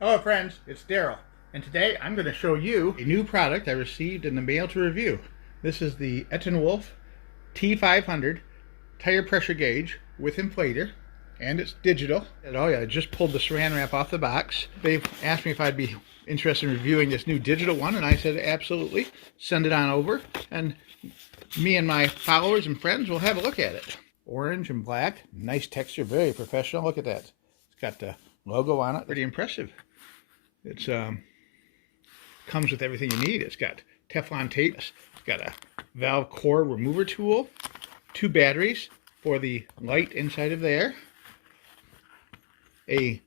Hello friends, it's Daryl, and today I'm going to show you a new product I received in the mail to review. This is the Etenwolf T500 tire pressure gauge with inflator, and it's digital. And oh yeah, I just pulled the saran wrap off the box. They've asked me if I'd be interested in reviewing this new digital one, and I said absolutely. Send it on over, and me and my followers and friends will have a look at it. Orange and black, nice texture, very professional. Look at that. It's got the logo on it. Pretty impressive. It's comes with everything you need. It's got Teflon tape. It's got a valve core remover tool, 2 batteries for the light inside of there, a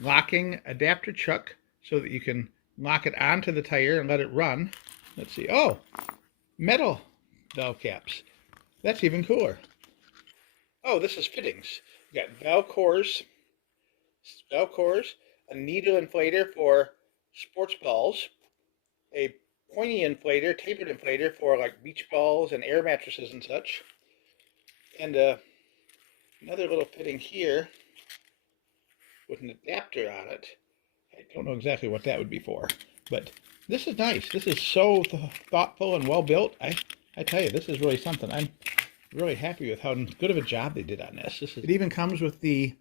locking adapter chuck so that you can lock it onto the tire and let it run. Let's see. Oh, metal valve caps. That's even cooler. Oh, this is fittings. You got valve cores, a needle inflator for sports balls, a pointy inflator, tapered inflator for like beach balls and air mattresses and such, and another little fitting here with an adapter on it. I don't know exactly what that would be for, but this is nice. This is so thoughtful and well built. I tell you, this is really something. I'm really happy with how good of a job they did on this. It even comes with the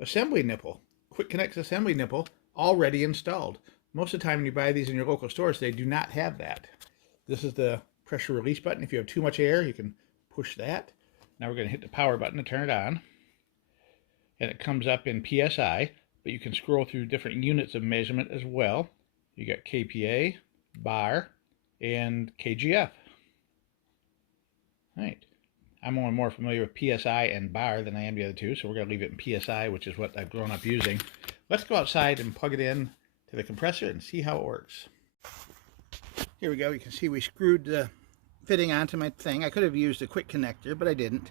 assembly nipple, quick connects assembly nipple, already installed. Most of the time when you buy these in your local stores, they do not have that. This is the pressure release button. If you have too much air, you can push that. Now we're going to hit the power button to turn it on. And it comes up in PSI, but you can scroll through different units of measurement as well. You got KPA, bar, and KGF. All right. I'm more familiar with PSI and bar than I am the other two, so we're going to leave it in PSI, which is what I've grown up using. Let's go outside and plug it in to the compressor and see how it works. Here we go. You can see we screwed the fitting onto my thing. I could have used a quick connector, but I didn't.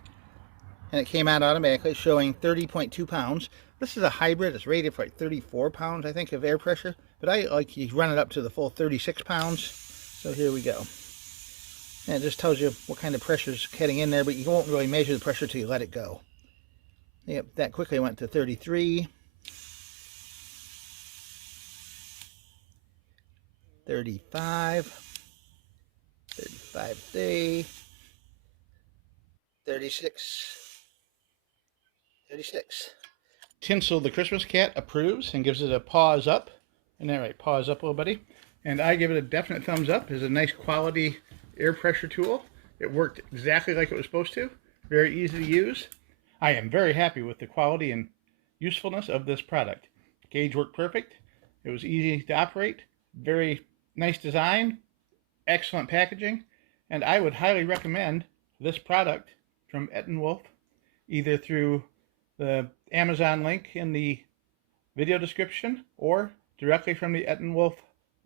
And it came out automatically showing 30.2 pounds. This is a hybrid. It's rated for like 34 pounds, I think, of air pressure. But I like you run it up to the full 36 pounds. So here we go. And it just tells you what kind of pressure is heading in there, but you won't really measure the pressure until you let it go. Yep, that quickly went to 33. 35. 35.3. 36. 36. Tinsel the Christmas cat approves and gives it a paws up. Isn't that right? Paws up, little buddy. And I give it a definite thumbs up. It's a nice quality air pressure tool. It worked exactly like it was supposed to. Very easy to use. I am very happy with the quality and usefulness of this product. Gauge worked perfect. It was easy to operate. Very nice design. Excellent packaging. And I would highly recommend this product from Etenwolf, either through the Amazon link in the video description or directly from the Etenwolf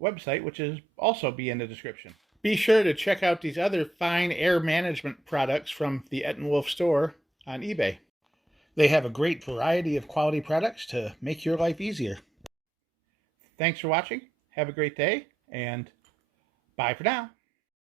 website, which is also be in the description. Be sure to check out these other fine air management products from the Etenwolf store on eBay. They have a great variety of quality products to make your life easier. Thanks for watching. Have a great day, and bye for now.